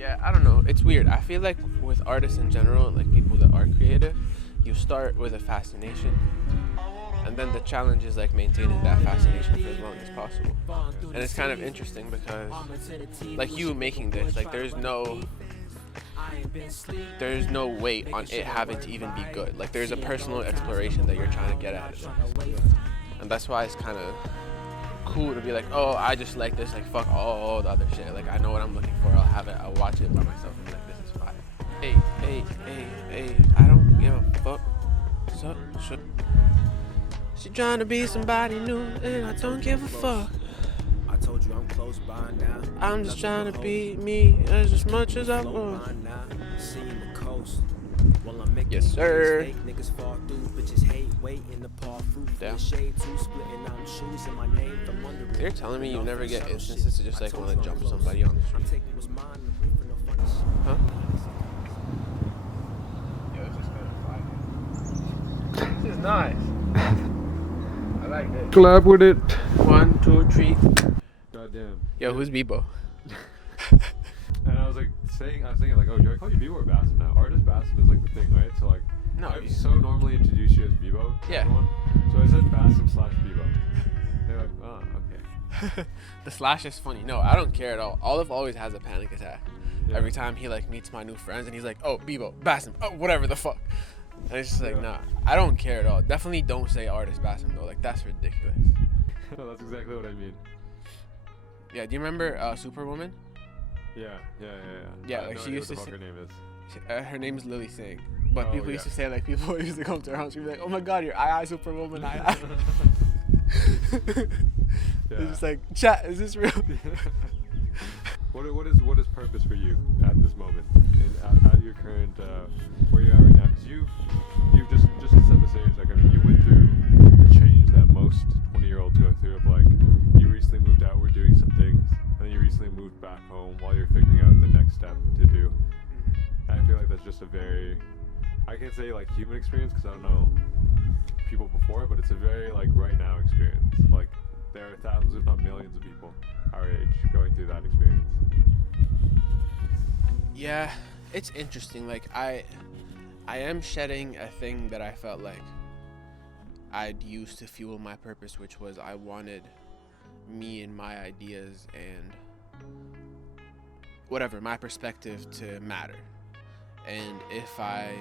Yeah, I don't know. It's weird. I feel like with artists in general, like people that are creative, you start with a fascination, and then the challenge is like maintaining that fascination for as long as possible. And it's kind of interesting because, like you making this, like there's no weight on it having to even be good. Like there's a personal exploration that you're trying to get at it. And that's why it's kind of cool to be like, oh, I just like this, like fuck all the other shit. Like I know what I'm looking for, I'll have it, I'll watch it by myself and be like, this is fine. Hey, I don't give a fuck. So, she trying to be somebody new and I don't give a fuck. I told you I'm close by now. I'm just trying to be me as much as I want. Seeing the coast. Well, I'm making Yes, sir. niggas fall through, bitches hate waiting to paw fruit. Damn. Shade two splitting out shoes in my name from under. So you're telling me you never get instances to just like want to jump somebody on the I'm street? taking what's mine, the reef for no funny shit. Huh? Yo, this is kind of fire. This is nice. I like this. Collab with it. 1, 2, 3. Goddamn. Yo, who's Bibo? And I was thinking like, oh, do I call you Bibo or Basm now? ArtismBasm is like the thing, right? So like, No, I've yeah. so normally introduced you as Bibo. to Yeah. everyone. So I said Basm/Bibo. They're like, oh, okay. The slash is funny. No, I don't care at all. Olive always has a panic attack. Yeah. Every time he like meets my new friends and he's like, oh, Bibo, Basm, oh, whatever the fuck. And it's just like, Yeah. nah, I don't care at all. Definitely don't say ArtismBasm though. Like, that's ridiculous. No, that's exactly what I mean. Yeah, do you remember Superwoman? Yeah. Yeah, I have like, no she idea used what to the fuck her name is. Her name is Lily Singh. But Oh, people used to yeah. say, like, people used to come to her house. She'd be like, oh my god, you're aye Superwoman, aye. Yeah. It's just like, chat, is this real? What is purpose for you at this moment, at your current where you're at right now? Because you've just to set the stage, like I mean, you went through the change that most 20-year-olds go through of like you recently moved out, we're doing some things, and then you recently moved back home while you're figuring out the next step to do. And I feel like that's just a very, I can't say like human experience because I don't know people before, but it's a very like right now experience. Like there are thousands, if not millions, of people our age going through that experience. Yeah, it's interesting. Like, I am shedding a thing that I felt like I'd used to fuel my purpose, which was I wanted me and my ideas and whatever, my perspective to matter. And if I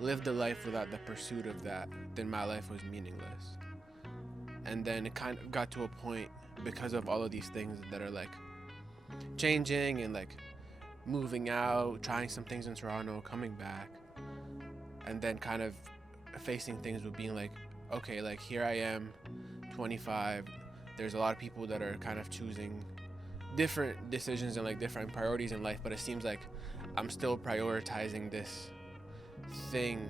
lived a life without the pursuit of that, then my life was meaningless. And then it kind of got to a point because of all of these things that are like changing and like moving out, trying some things in Toronto, coming back, and then kind of facing things with being like, okay, like here I am, 25. There's a lot of people that are kind of choosing different decisions and like different priorities in life, but it seems like I'm still prioritizing this thing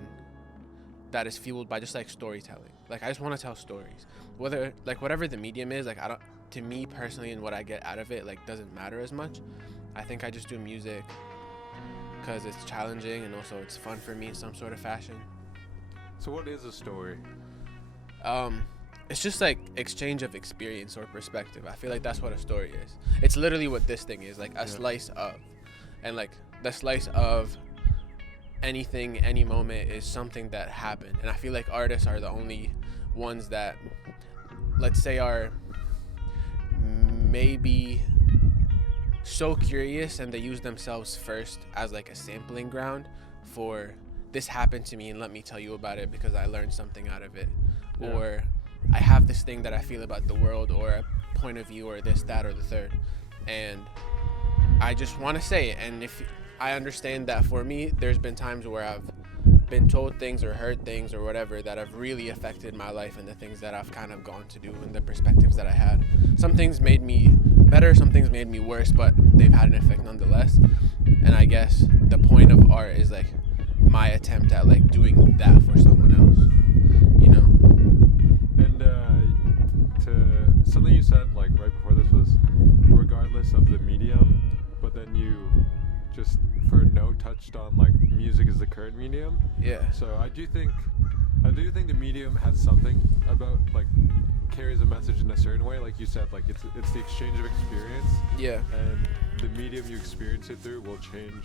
that is fueled by just like storytelling. Like I just want to tell stories, whether like whatever the medium is. Like I don't, to me personally, and what I get out of it like doesn't matter as much. I think I just do music because it's challenging and also it's fun for me in some sort of fashion. So what is a story? It's just like exchange of experience or perspective. I feel like that's what a story is. It's literally what this thing is, like a slice of, and like the slice of anything, any moment is something that happened. And I feel like artists are the only ones that, let's say, are maybe so curious and they use themselves first as like a sampling ground for this happened to me and let me tell you about it because I learned something out of it. Yeah. Or I have this thing that I feel about the world or a point of view or this, that, or the third. And I just want to say it. And if I understand that for me, there's been times where I've been told things or heard things or whatever that have really affected my life and the things that I've kind of gone to do and the perspectives that I had. Some things made me better, some things made me worse, but they've had an effect nonetheless. And I guess the point of art is like my attempt at like doing that for someone else, you know? And to something you said like right before this was regardless of the medium, but then you just for no touched on like music is the current medium. Yeah. So I do think the medium has something about like carries a message in a certain way, like you said, like it's the exchange of experience. Yeah. And the medium you experience it through will change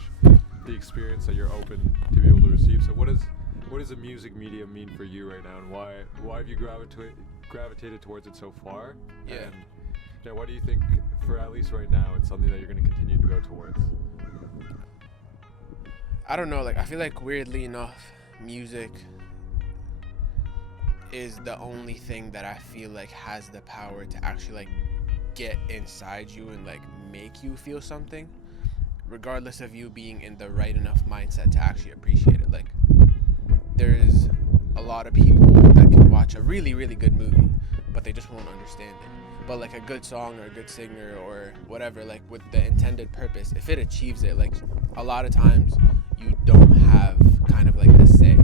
the experience that you're open to be able to receive. So what does a music medium mean for you right now, and why have you gravitated towards it so far? Yeah. And yeah, what do you think, for at least right now, it's something that you're going to continue to go towards? I don't know, like I feel like weirdly enough, music is the only thing that I feel like has the power to actually like get inside you and like make you feel something, regardless of you being in the right enough mindset to actually appreciate it. Like there's a lot of people that can watch a really, really good movie, but they just won't understand it. But like a good song or a good singer or whatever, like with the intended purpose, if it achieves it, like a lot of times you don't have kind of like a say,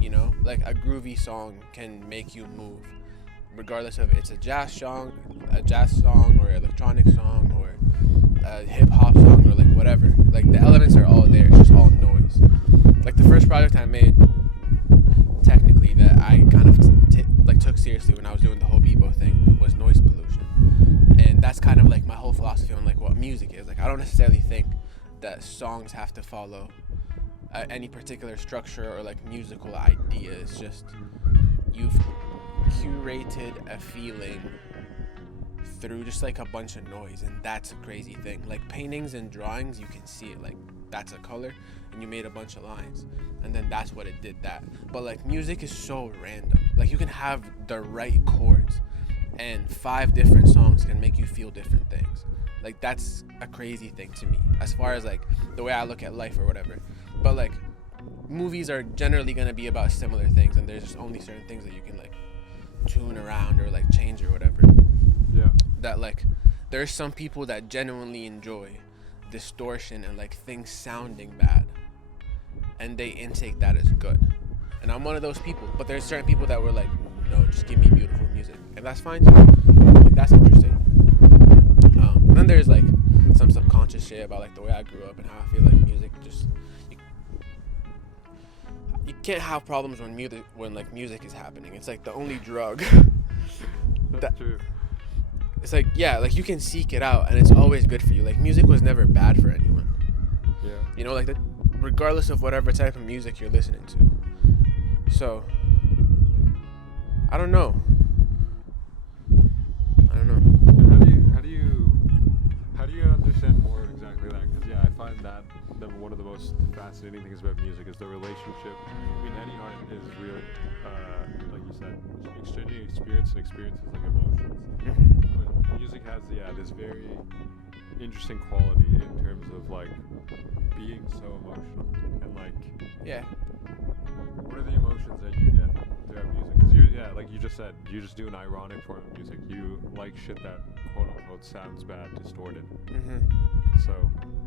you know? Like a groovy song can make you move, regardless of it's a jazz song or electronic song or a hip hop song or like whatever. Like the elements are all there, it's just all noise. Like the first project I made, technically, that I kind of took seriously when I was doing the whole Bibo thing was noise pollution. And that's kind of like my whole philosophy on like what music is. Like I don't necessarily think that songs have to follow any particular structure or like musical idea. It's just you've curated a feeling through just like a bunch of noise, and that's a crazy thing. Like paintings and drawings, you can see it, like that's a color and you made a bunch of lines and then that's what it did that. But like music is so random. Like you can have the right chords and 5 different songs can make you feel different things. Like that's a crazy thing to me as far as like the way I look at life or whatever. But like movies are generally going to be about similar things, and there's just only certain things that you can like tune around or like change or whatever. Yeah. That like there's some people that genuinely enjoy distortion and like things sounding bad, and they intake that as good. And I'm one of those people. But there's certain people that were like, no, just give me beautiful music, and that's fine too. Like that's interesting. And then there's like some subconscious shit about like the way I grew up and how I feel like music just you can't have problems when music is happening. It's like the only drug. That's true. It's like, yeah, like you can seek it out and it's always good for you. Like music was never bad for anyone. Yeah. You know, like regardless of whatever type of music you're listening to. So I don't know. And how do you understand more of exactly that? Because yeah, I find that one of the most fascinating things about music is the relationship. I mean, any art is really, like you said, exchanging experience and experiences like emotions. But music has this very interesting quality in terms of like being so emotional and like what are the emotions that you get throughout music? Because like you just said, you just do an ironic form of music. You like shit that quote unquote sounds bad, distorted. So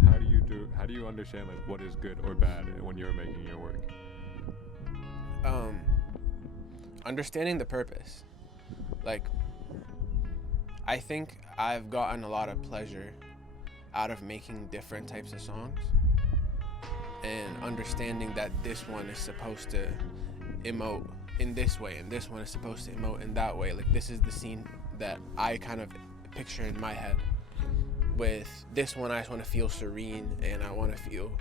how do you understand like what is good or bad when you're making your work? Understanding the purpose. Like I think I've gotten a lot of pleasure out of making different types of songs and understanding that this one is supposed to emote in this way and this one is supposed to emote in that way. Like this is the scene that I kind of picture in my head. With this one, I just want to feel serene and I want to feel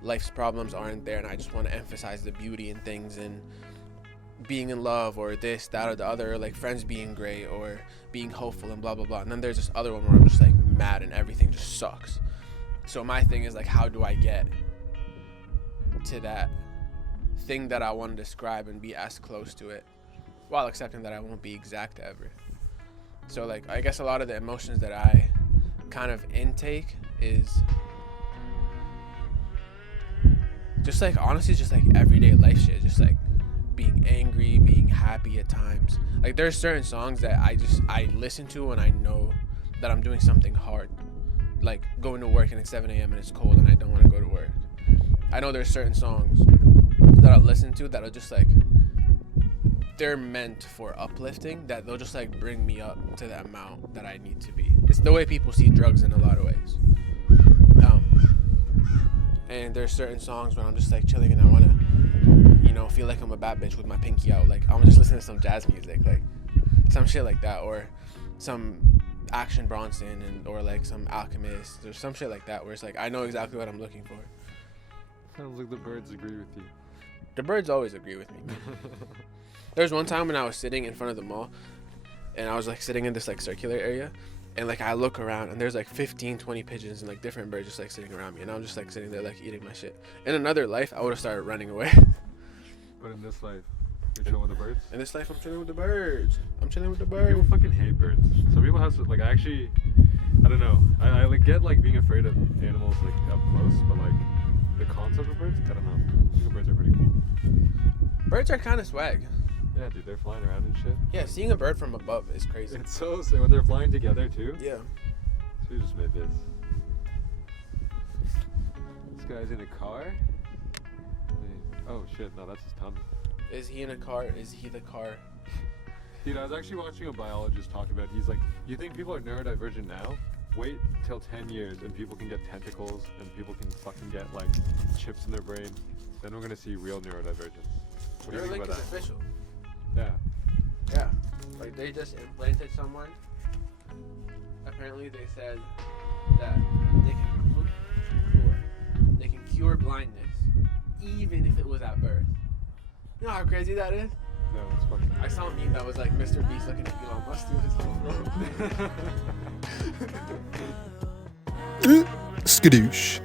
life's problems aren't there, and I just want to emphasize the beauty in things and being in love or this, that, or the other, like friends being great or being hopeful and blah, blah, blah. And then there's this other one where I'm just like mad and everything just sucks. So my thing is like, how do I get to that thing that I want to describe and be as close to it while accepting that I won't be exact ever? So like, I guess a lot of the emotions that I kind of intake is just like, honestly, just like everyday life shit, just like being angry, being happy at times. Like there's certain songs that I listen to when I know that I'm doing something hard, like going to work and it's 7 a.m. and it's cold and I don't want to go to work. I know there's certain songs that I'll listen to that are just like, they're meant for uplifting, that they'll just like bring me up to the amount that I need to be. It's the way people see drugs in a lot of ways. And there's certain songs when I'm just like chilling and I want to, you know, feel like I'm a bad bitch with my pinky out. Like I'm just listening to some jazz music, like some shit like that, or some Action Bronson or like some alchemist or some shit like that, where it's like I know exactly what I'm looking for. Sounds like the birds agree with you. The birds always agree with me. There's one time when I was sitting in front of the mall, and I was like sitting in this like circular area, and like I look around and there's like 15, 20 pigeons and like different birds just like sitting around me, and I'm just like sitting there like eating my shit. In another life, I would have started running away. But in this life, you're chilling with the birds? In this life, I'm chilling with the birds. I'm chilling with the People birds. fucking hate birds. Some people have like I don't know. I like get like being afraid of animals like up close, but like the concept of birds, I don't know. I think birds are pretty cool. Birds are kind of swag. Yeah, dude, they're flying around and shit. Yeah, seeing a bird from above is crazy. It's so sick when they're flying together too. Yeah. So we just made this. This guy's in a car. Oh shit, no, that's his tongue. Is he in a car? Is he the car? Dude, I was actually watching a biologist talk about, he's like, you think people are neurodivergent now? Wait till 10 years and people can get tentacles and people can fucking get like chips in their brain. Then we're gonna see real neurodivergence. What do you think Neuralink about is that? official. Yeah. Yeah. Like they just implanted someone. Apparently they said that they can cure blindness even if it was at birth. You know how crazy that is? No, it's fucking. I saw a meme that was like Mr. Beast looking at Elon Musk through his whole Skadoosh.